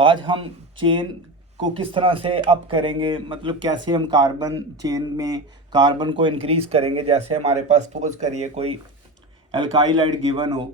आज हम चेन को किस तरह से अप करेंगे, मतलब कैसे हम कार्बन चेन में कार्बन को इंक्रीज करेंगे। जैसे हमारे पास सपोज करिए कोई एल्काइलाइड गिवन हो,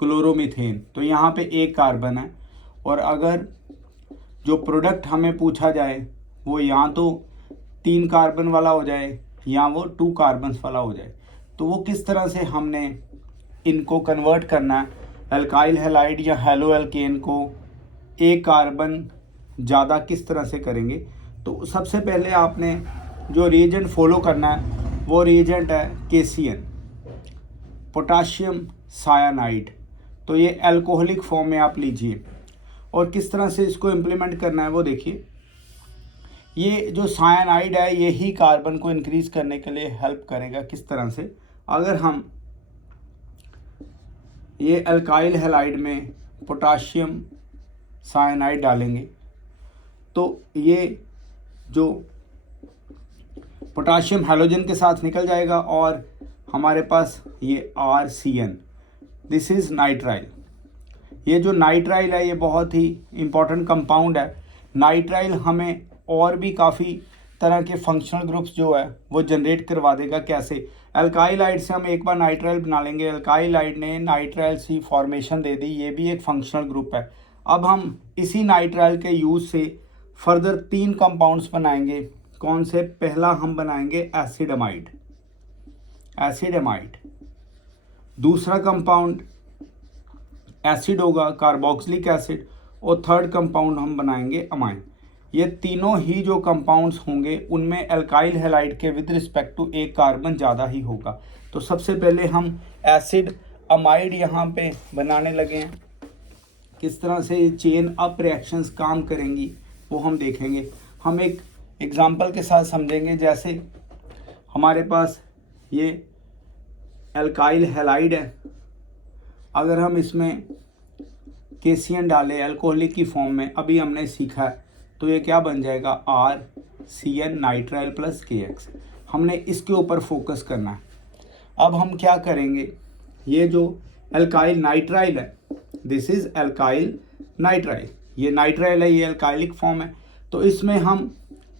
क्लोरोमीथेन, तो यहाँ पे एक कार्बन है और अगर जो प्रोडक्ट हमें पूछा जाए वो या तो 3 कार्बन वाला हो जाए या वो 2 कार्बन्स वाला हो जाए, तो वो किस तरह से हमने इनको कन्वर्ट करना है, एल्काइल हैलाइड या हेलो एल्केन को एक कार्बन ज़्यादा किस तरह से करेंगे। तो सबसे पहले आपने जो रिएजेंट फॉलो करना है वो रिएजेंट है KCN, पोटाशियम सायानाइड। तो ये अल्कोहलिक फॉर्म में आप लीजिए और किस तरह से इसको इम्प्लीमेंट करना है वो देखिए। ये जो सायानाइड है ये ही कार्बन को इंक्रीज करने के लिए हेल्प करेगा। किस तरह से, अगर हम ये अल्काइल हैलाइड में पोटाशियम सायानाइड डालेंगे तो ये जो पोटाशियम हैलोजन के साथ निकल जाएगा और हमारे पास ये RCN, दिस इज़ नाइट्राइल। ये जो नाइट्राइल है ये बहुत ही इम्पॉर्टेंट कंपाउंड है। नाइट्राइल हमें और भी काफ़ी तरह के फंक्शनल ग्रुप्स जो है वो जनरेट करवा देगा। कैसे, अल्काइलाइड से हम एक बार नाइट्राइल बना लेंगे, अल्काइलाइड ने नाइट्राइल सी फॉर्मेशन दे दी, ये भी एक फंक्शनल ग्रुप है। अब हम इसी नाइट्राइल के यूज़ से फर्दर 3 कंपाउंड्स बनाएंगे। कौन से? पहला हम बनाएंगे एसिडमाइड, एसिडमाइड। दूसरा कंपाउंड एसिड होगा, कार्बोक्सिलिक एसिड। और थर्ड कंपाउंड हम बनाएंगे अमाइन। ये तीनों ही जो कंपाउंड्स होंगे उनमें अल्काइल हैलाइड के विद रिस्पेक्ट टू एक कार्बन ज़्यादा ही होगा। तो सबसे पहले हम एसिड अमाइड यहाँ पे बनाने लगे हैं। किस तरह से ये चेन अप रिएक्शंस काम करेंगी वो हम देखेंगे। हम एक एग्जांपल के साथ समझेंगे। जैसे हमारे पास ये अल्काइल हैलाइड है, अगर हम इसमें KCN डालें अल्कोहलिक की फॉर्म में, अभी हमने सीखा है, तो ये क्या बन जाएगा? RCN nitrile plus KX। हमने इसके ऊपर फोकस करना है। अब हम क्या करेंगे, ये जो अल्काइल नाइट्राइल है, दिस इज़ अल्काइल नाइट्राइल, ये नाइट्राइल है, ये अल्काइलिक फॉर्म है। तो इसमें हम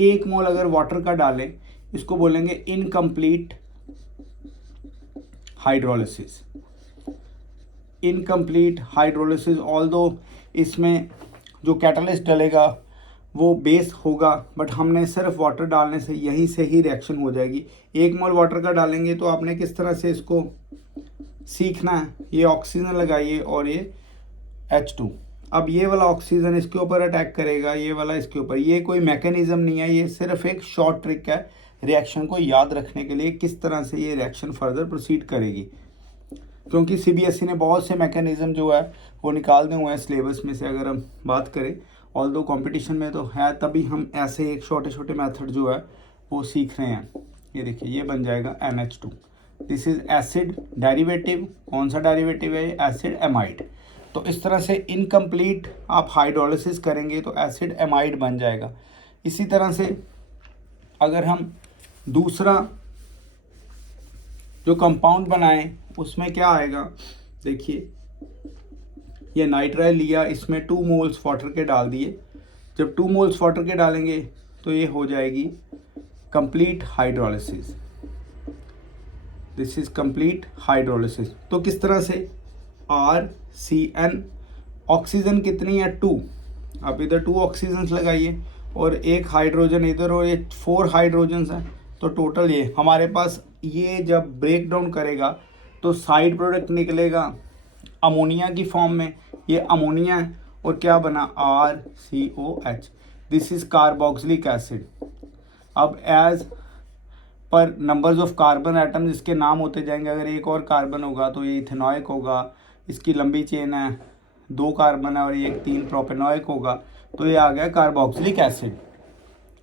1 मोल अगर वाटर का डालें, इसको बोलेंगे incomplete hydrolysis. Incomplete hydrolysis, although इसमें जो कैटलिस्ट डलेगा वो बेस होगा, बट हमने सिर्फ वाटर डालने से यहीं से ही रिएक्शन हो जाएगी। 1 मोल वाटर का डालेंगे तो आपने किस तरह से इसको सीखना है, ये ऑक्सीजन लगाइए और ये H2। अब ये वाला ऑक्सीजन इसके ऊपर अटैक करेगा, ये वाला इसके ऊपर। ये कोई मैकेनिज्म नहीं है, ये सिर्फ एक शॉर्ट ट्रिक है रिएक्शन को याद रखने के लिए, किस तरह से ये रिएक्शन फर्दर प्रोसीड करेगी। क्योंकि CBSE ने बहुत से मैकेनिज्म जो है वो निकाल दिए हुए हैं सिलेबस में से, अगर हम बात करें। ऑल्दो कंपटीशन में तो है, तभी हम ऐसे एक छोटे छोटे मेथड जो है वो सीख रहे हैं। ये देखिए, ये बन जाएगा NH2, this is acid derivative. कौन सा डेरिवेटिव है? Acid amide. तो इस तरह से इनकम्प्लीट आप हाइड्रोलिसिस करेंगे तो एसिड एमाइड बन जाएगा। इसी तरह से अगर हम दूसरा जो कंपाउंड बनाएं उसमें क्या आएगा, देखिए ये नाइट्राइल लिया, इसमें 2 मोल्स वाटर के डाल दिए। जब 2 मोल्स वाटर के डालेंगे तो ये हो जाएगी complete hydrolysis, this is complete hydrolysis. तो किस तरह से RCN, ऑक्सीजन कितनी है? 2। अब इधर 2 ऑक्सीजन लगाइए और 1 हाइड्रोजन इधर, और ये 4 हाइड्रोजन्स हैं। तो टोटल ये हमारे पास, ये जब ब्रेक डाउन करेगा तो साइड प्रोडक्ट निकलेगा अमोनिया की फॉर्म में। ये अमोनिया है और क्या बना? RCOH, this is carboxylic acid. अब as per numbers of carbon atoms इसके नाम होते जाएंगे। अगर एक और कार्बन होगा तो ये इथेनॉइक होगा, इसकी लंबी चेन है, 2 कार्बन है और ये 3 प्रोपेनॉइक होगा, तो ये आ गया कार्बोक्सिलिक एसिड।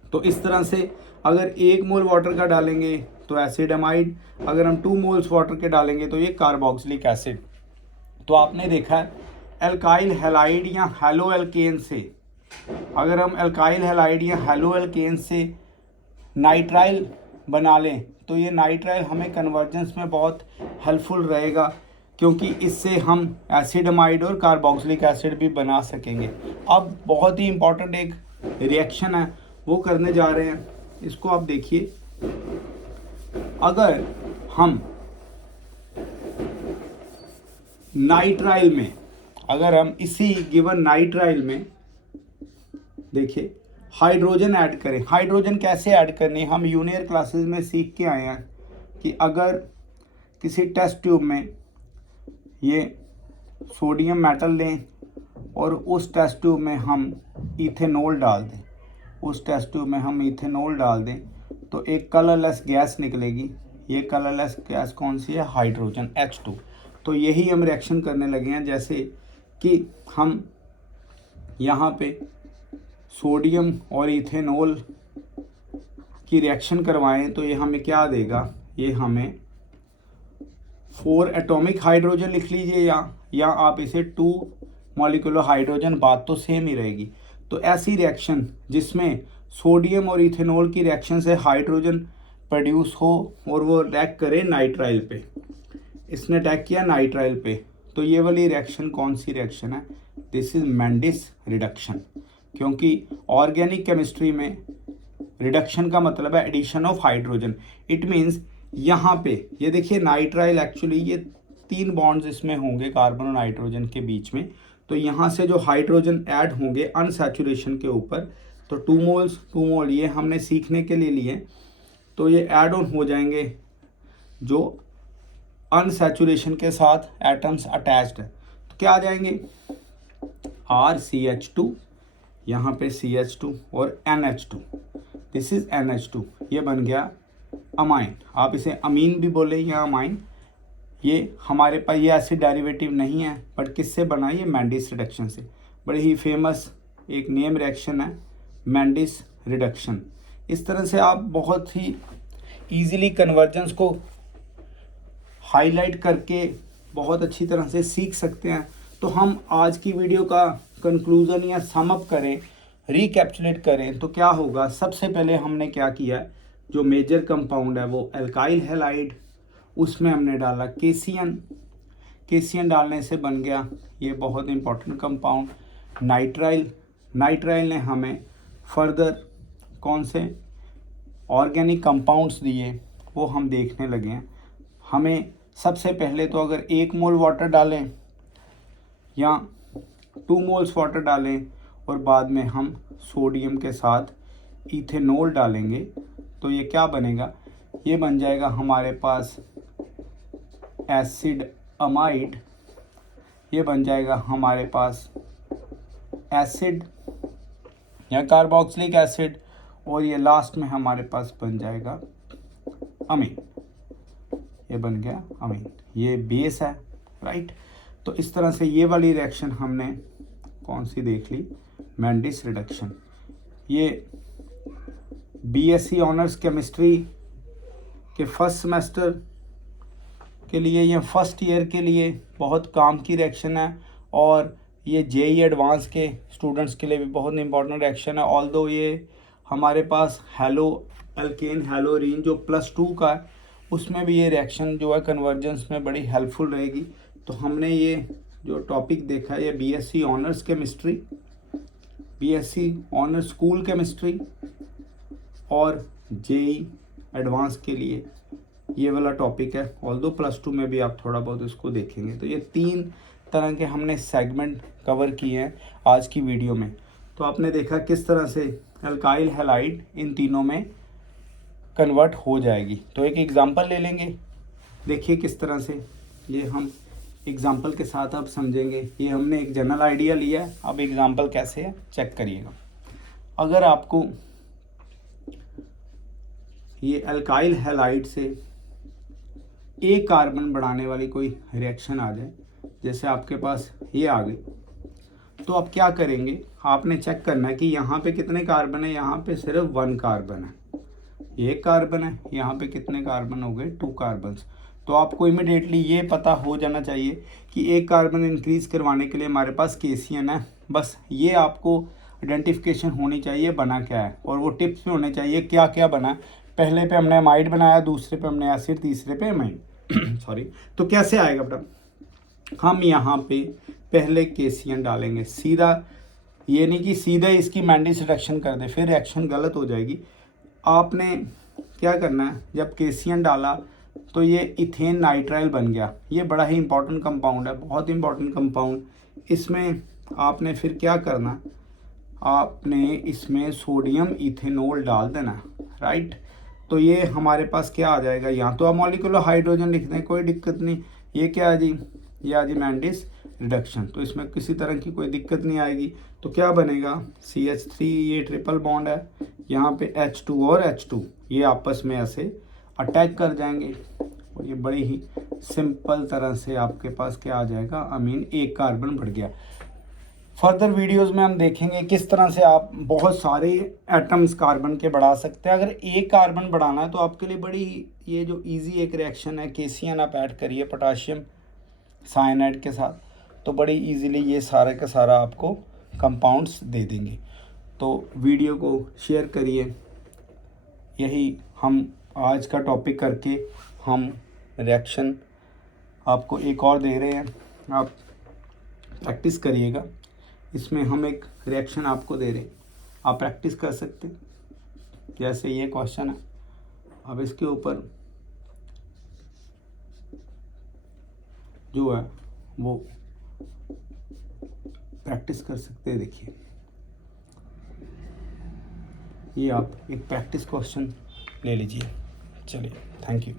तो इस तरह से अगर 1 मोल वाटर का डालेंगे तो एसिड एमाइड, अगर हम 2 मोल्स वाटर के डालेंगे तो ये कार्बोक्सिलिक एसिड। तो आपने देखा है अल्काइल हैलाइड या हेलो एल्केन से, अगर हम अल्काइल हैलाइड या हेलो एल्केन से नाइट्राइल बना लें तो ये नाइट्राइल हमें कन्वर्जेंस में बहुत हेल्पफुल रहेगा। क्योंकि इससे हम एसिड अमाइड और कार्बोक्सिलिक एसिड भी बना सकेंगे। अब बहुत ही इम्पोर्टेंट एक रिएक्शन है वो करने जा रहे हैं, इसको आप देखिए। अगर हम नाइट्राइल में, अगर हम इसी गिवन नाइट्राइल में देखिए हाइड्रोजन ऐड करें, हाइड्रोजन कैसे ऐड करनी है हम जूनियर क्लासेस में सीख के आए हैं कि अगर किसी टेस्ट ट्यूब में ये सोडियम मेटल लें और उस टेस्ट ट्यूब में हम इथेनॉल डाल दें, उस टेस्ट ट्यूब में हम इथेनॉल डाल दें तो एक कलरलेस गैस निकलेगी। ये कलरलेस गैस कौन सी है? Hydrogen, H2। तो यही हम रिएक्शन करने लगे हैं, जैसे कि हम यहाँ पे सोडियम और इथेनॉल की रिएक्शन करवाएं तो ये हमें क्या देगा? ये हमें 4 एटॉमिक हाइड्रोजन लिख लीजिए, या आप इसे 2 मॉलिक्यूलर हाइड्रोजन, बात तो सेम ही रहेगी। तो ऐसी रिएक्शन जिसमें सोडियम और इथेनॉल की रिएक्शन से हाइड्रोजन प्रोड्यूस हो और वो अटैक करे नाइट्राइल पे, इसने अटैक किया नाइट्राइल पे, तो ये वाली रिएक्शन कौन सी रिएक्शन है? This is Mendius reduction. क्योंकि ऑर्गेनिक केमिस्ट्री में रिडक्शन का मतलब है addition of hydrogen. It means यहाँ पे ये देखिए नाइट्राइल, एक्चुअली ये 3 बॉन्ड्स इसमें होंगे कार्बन और नाइट्रोजन के बीच में, तो यहाँ से जो हाइड्रोजन ऐड होंगे अनसैचुरेशन के ऊपर, तो 2 मोल ये हमने सीखने के लिए लिए, तो ये ऐड ऑन हो जाएंगे जो अनसैचुरेशन के साथ एटम्स अटैच्ड है, तो क्या आ जाएंगे? RCH2, यहाँ पे CH2 और NH2, दिस इज NH2, ये बन गया अमाइन। आप इसे अमीन भी बोले या अमाइन। ये हमारे पास ये एसिड डेरिवेटिव नहीं है, बट किससे बना? ये मेंडिस रिडक्शन से। बड़ी ही फेमस एक नेम रिएक्शन है मेंडिस रिडक्शन। इस तरह से आप बहुत ही इजीली कन्वर्जेंस को हाईलाइट करके बहुत अच्छी तरह से सीख सकते हैं। तो हम आज की वीडियो का कंक्लूज़न या सम अप करें, रिकैप्चुलेट करें तो क्या होगा? सबसे पहले हमने क्या किया, जो मेजर कंपाउंड है वो एल्काइल हैलाइड, उसमें हमने डाला केसियन, केसियन डालने से बन गया ये बहुत इंपॉर्टेंट कंपाउंड नाइट्राइल। नाइट्राइल ने हमें फर्दर कौन से ऑर्गेनिक कंपाउंड्स दिए वो हम देखने लगे हैं। हमें सबसे पहले तो अगर 1 मोल वाटर डालें या 2 मोल्स वाटर डालें और बाद में हम सोडियम के साथ इथेनॉल डालेंगे तो ये क्या बनेगा? ये बन जाएगा हमारे पास एसिड अमाइड, ये बन जाएगा हमारे पास एसिड या कार्बोक्सिलिक एसिड, और ये लास्ट में हमारे पास बन जाएगा अमीन। ये बन गया अमीन, ये बेस है, राइट। तो इस तरह से ये वाली रिएक्शन हमने कौन सी देख ली? मेंडिस रिडक्शन। ये BSc ऑनर्स केमिस्ट्री के फर्स्ट सेमेस्टर के लिए या फर्स्ट ईयर के लिए बहुत काम की रिएक्शन है, और ये JEE एडवांस के स्टूडेंट्स के लिए भी बहुत इंपॉर्टेंट रिएक्शन है। ऑल्दो ये हमारे पास हेलो एल्केन हेलोरीन जो +2 का है, उसमें भी ये रिएक्शन जो है कन्वर्जेंस में बड़ी हेल्पफुल रहेगी। तो हमने ये जो टॉपिक देखा है, ये BSc honours chemistry, BSc honours school chemistry और JEE एडवांस के लिए ये वाला टॉपिक है। ऑल्दो +2 में भी आप थोड़ा बहुत इसको देखेंगे। तो ये 3 तरह के हमने सेगमेंट कवर किए हैं आज की वीडियो में। तो आपने देखा किस तरह से एल्काइल हैलाइड इन तीनों में कन्वर्ट हो जाएगी। तो एक एग्जांपल ले लेंगे, देखिए किस तरह से ये हम एग्जांपल के साथ आप समझेंगे। ये हमने एक जनरल आइडिया लिया है, अब एग्जांपल कैसे है चेक करिएगा। अगर आपको ये एल्काइल हैलाइड से एक कार्बन बढ़ाने वाली कोई रिएक्शन आ जाए, जैसे आपके पास ये आ गई, तो आप क्या करेंगे? आपने चेक करना है कि यहाँ पे कितने कार्बन है। यहाँ पे सिर्फ 1 कार्बन है, एक कार्बन है। यहाँ पे कितने कार्बन हो गए? 2 कार्बन्स। तो आपको इमिडिएटली ये पता हो जाना चाहिए कि एक कार्बन इंक्रीज़ करवाने के लिए हमारे पास केसियन है। बस ये आपको आइडेंटिफिकेशन होनी चाहिए बना क्या है, और वो टिप्स भी होने चाहिए क्या क्या बना है। पहले पे हमने अमाइड बनाया, दूसरे पे हमने एसिड, तीसरे पे अमाइन सॉरी। तो कैसे आएगा बेटा? हम यहाँ पे पहले केसीएन डालेंगे सीधा, ये नहीं कि सीधा इसकी मैंडिस रिडक्शन कर दे, फिर रिएक्शन गलत हो जाएगी। आपने क्या करना है, जब केसीएन डाला तो ये इथेन नाइट्राइल बन गया। ये बड़ा ही इंपॉर्टेंट कंपाउंड है, बहुत इंपॉर्टेंट कंपाउंड। इसमें आपने फिर क्या करना, आपने इसमें सोडियम इथेनॉल डाल देना, राइट। तो ये हमारे पास क्या आ जाएगा, यहाँ तो आप मॉलिक्यूलर हाइड्रोजन लिख दें, कोई दिक्कत नहीं। ये क्या है जी, ये आ जी मैंडिस रिडक्शन, तो इसमें किसी तरह की कोई दिक्कत नहीं आएगी। तो क्या बनेगा, CH3, ये ट्रिपल बॉन्ड है, यहाँ पे H2 और H2 ये आपस में ऐसे अटैक कर जाएंगे और ये बड़ी ही सिंपल तरह से आपके पास क्या आ जाएगा, अमीन एक कार्बन बढ़ गया। फर्दर वीडियोस में हम देखेंगे किस तरह से आप बहुत सारे एटम्स कार्बन के बढ़ा सकते हैं। अगर एक कार्बन बढ़ाना है तो आपके लिए बड़ी ये जो इजी एक रिएक्शन है, KCN आप ऐड करिए पोटाशियम साइनाइड के साथ, तो बड़ी इजीली ये सारा का सारा आपको कंपाउंड्स दे देंगे। तो वीडियो को शेयर करिए। यही हम आज का टॉपिक करके हम रिएक्शन आपको एक और दे रहे हैं, आप प्रैक्टिस करिएगा। इसमें हम एक रिएक्शन आपको दे रहे हैं, आप प्रैक्टिस कर सकते हैं। जैसे ये क्वेश्चन है, अब इसके ऊपर जो है वो प्रैक्टिस कर सकते हैं। देखिए ये आप एक प्रैक्टिस क्वेश्चन ले लीजिए। चलिए, थैंक यू।